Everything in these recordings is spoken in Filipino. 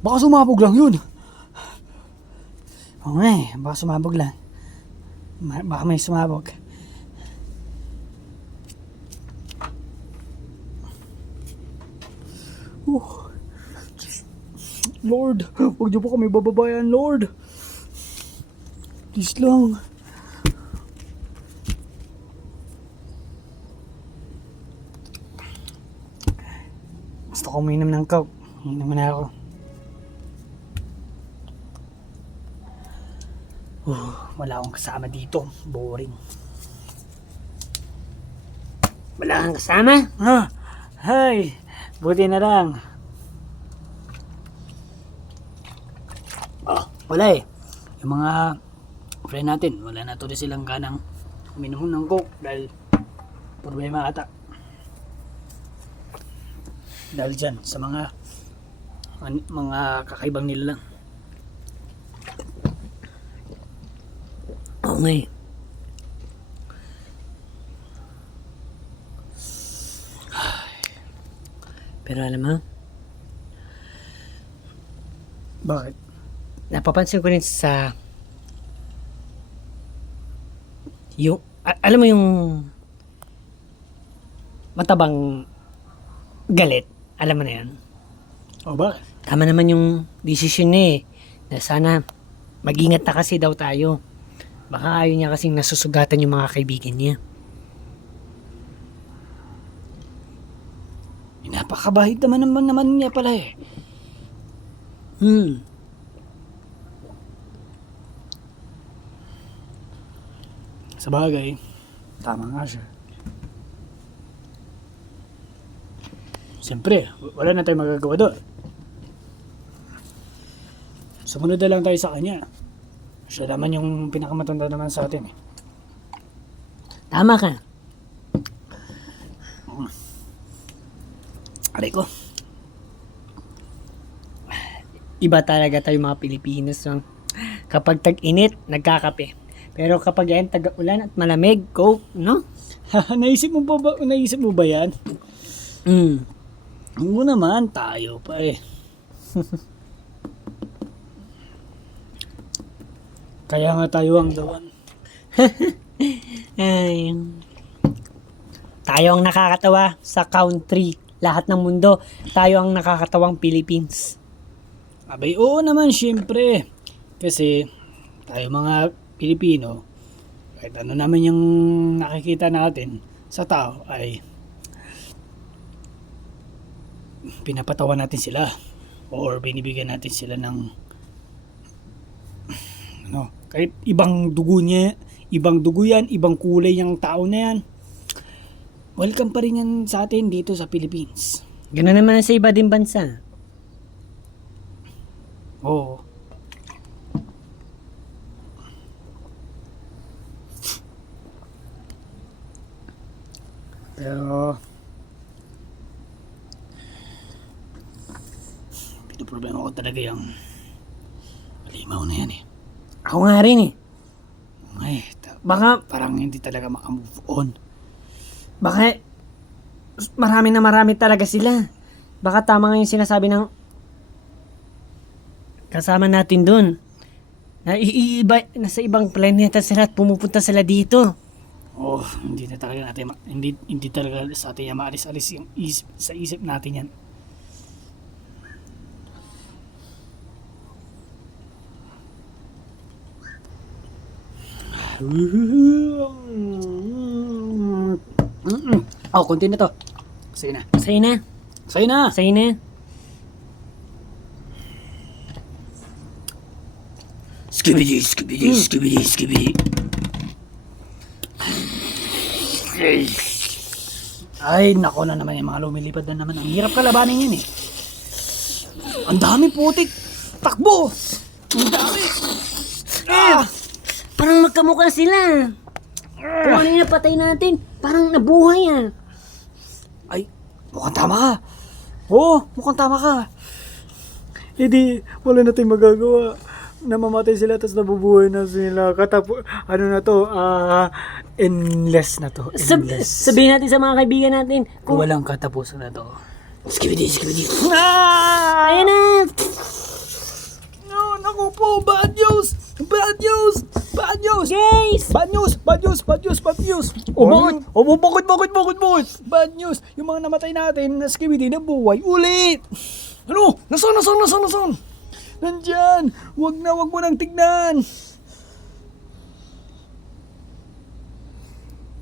Baka sumabog lang yun. Oo nga eh, baka sumabog lang. Baka may sumabog. Lord, huwag niyo po kami bababayan, Lord. Please lang. Gusto ko uminom ng coke. Inom na ako. Wala akong kasama dito. Boring. Wala kang kasama? Hay, buti na lang. Wala eh. Yung mga friend natin, wala na tuloy silang ganang uminom ng coke dahil problema ata. Dahil dyan sa mga kakaibang nila lang. Oo nga eh. Pero alam mo, Bakit? napapansin ko rin sa yung, alam mo yung matabang galit, alam mo na yan. O bakit? Tama naman yung desisyon niya eh, na sana mag-ingat na kasi daw tayo. Baka ayaw niya kasing nasusugatan yung mga kaibigan niya. Napakabahid naman niya pala eh. Sa bagay, tama nga siya. Siyempre, wala na tayong magagawa doon. Sumunod na lang tayo sa kanya. Siya naman yung pinakamatanda naman sa atin eh. Tama ka. Aray ko. Iba talaga tayo mga Pilipinos. No? Kapag tag-init, nagkakape. Pero kapag yan tag-ulan at malamig, Coke, no? Naisip mo ba yan? Oo naman, tayo pa eh. Kaya nga tayo ang dawan. Ay, tayo ang nakakatawa sa country. Lahat ng mundo, tayo ang nakakatawang Philippines. Abay, oo naman, syempre. Kasi tayo mga Pilipino, kahit ano naman yung nakikita natin sa tao ay pinapatawa natin sila or binibigyan natin sila ng kahit ibang dugo niya, ibang dugo yan, ibang kulay yung tao na yan. Welcome pa rin yan sa atin dito sa Philippines. Ganoon naman sa iba din bansa. Oo. Pero pinoproblema ko talaga yung malimaw na yan eh. Ako nga rin eh. Ay, Baka, parang hindi talaga makamove on. baka marami talaga sila. Baka tama nga yung sinasabi ng kasama natin dun. Na nasa ibang planeta sila at pumupunta sila dito. Oh, hindi na talaga natin hindi talaga sa atin yan maalis-alis yung sa isip natin yan. Oh, konti na to. Sige na. Sa'yo na. Sa'yo na. Sa'yo na. Skibidi, skibidi, skibidi, skibidi. Ay, nako na naman yung mga lumilipad na naman. Ang hirap kalabanin yan eh. Ang dami putik. Takbo. Ang dami. Parang magkamukha sila. Kung ano yung napatay natin, parang nabuhay ah. Ay, mukhang tama ka. Oo, mukhang tama ka. Hindi, wala na tayong magagawa. Namamatay sila tapos nabubuhay na sila. Ano na to, endless na to. Endless. Sabihin natin sa mga kaibigan natin, kung Walang katapusan na to. Skibidi, skibidi. Ayan na! Naku po, bad news! Bad news! Bad news! Guys! Bad news! Bad news! Bad news! Bad news! O, bakit? Bakit? Bad news! Yung mga namatay natin na skibidi na buhay ulit! Ano? Nasaan? Nandyan! Wag mo nang tignan!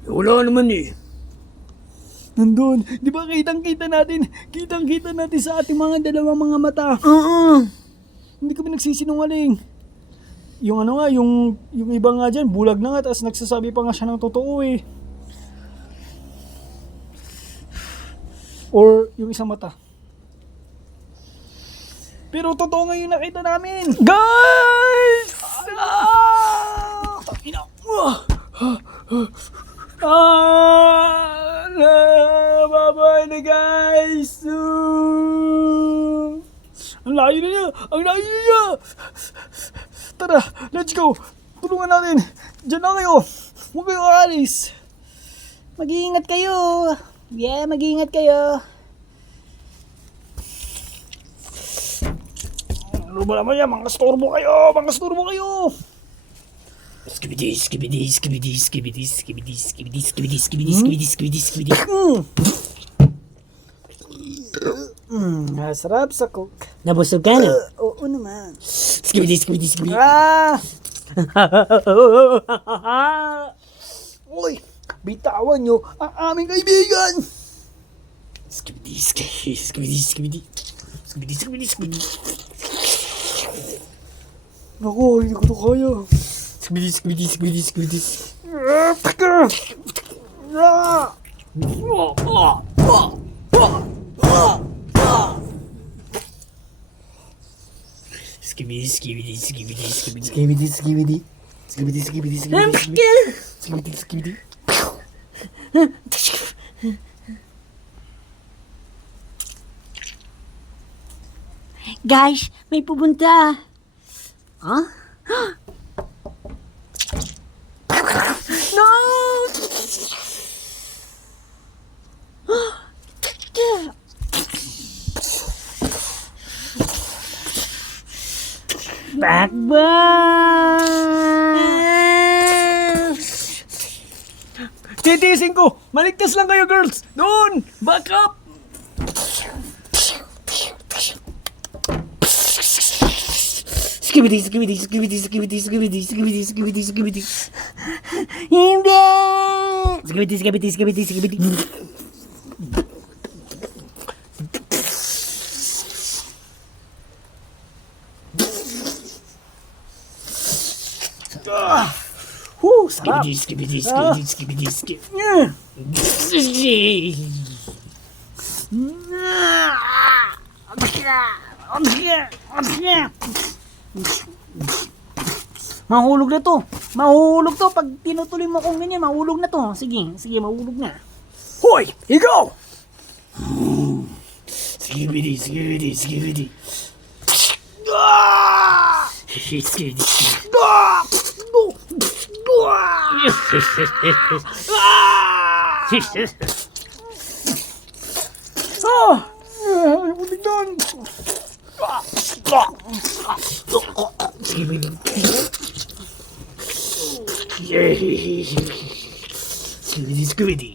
Wala naman eh. Nandun, di ba kitang-kita natin sa ating mga dalawang mga mata. Hindi kami nagsisinungaling. Yung ano nga, yung iba nga dyan, bulag na nga, tapos nagsasabi pa nga siya ng totoo eh. Or yung isang mata. Pero totoo nga yung nakita namin. Guys! Bye-bye na guys! Ang layo na niya! Tara, let's go! Tulungan natin! Diyan na kayo! Huwag kayo aalis! Mag-iingat kayo. Yeah, mag-iingat kayo. Ano ba naman yan? Mga storbo kayo! Skibidi. Masarap sa coke. Nabusog ka na? Oo naman. Skibidi. Ah! Uy! Bitawan nyo ang aming kaibigan! Skibidi. Naku, hindi ko to kaya. Skibidi. Ah! Skibidi. Guys, may pupunta. Huh? No! Backbone! Titiisin ko! Maligtas lang kayo, girls! Doon! Back up! Skibidi. Hindi! Skibidi. Sarap! Skibidi. Mahulog na to. Pag tinutuloy mo kung ganyan, mahulog na to. Sige, mahulog na. Hoy! Ikaw! Skibidi. Ah! Skibidi. Ah! Ayaw ko tignan! Skibidi.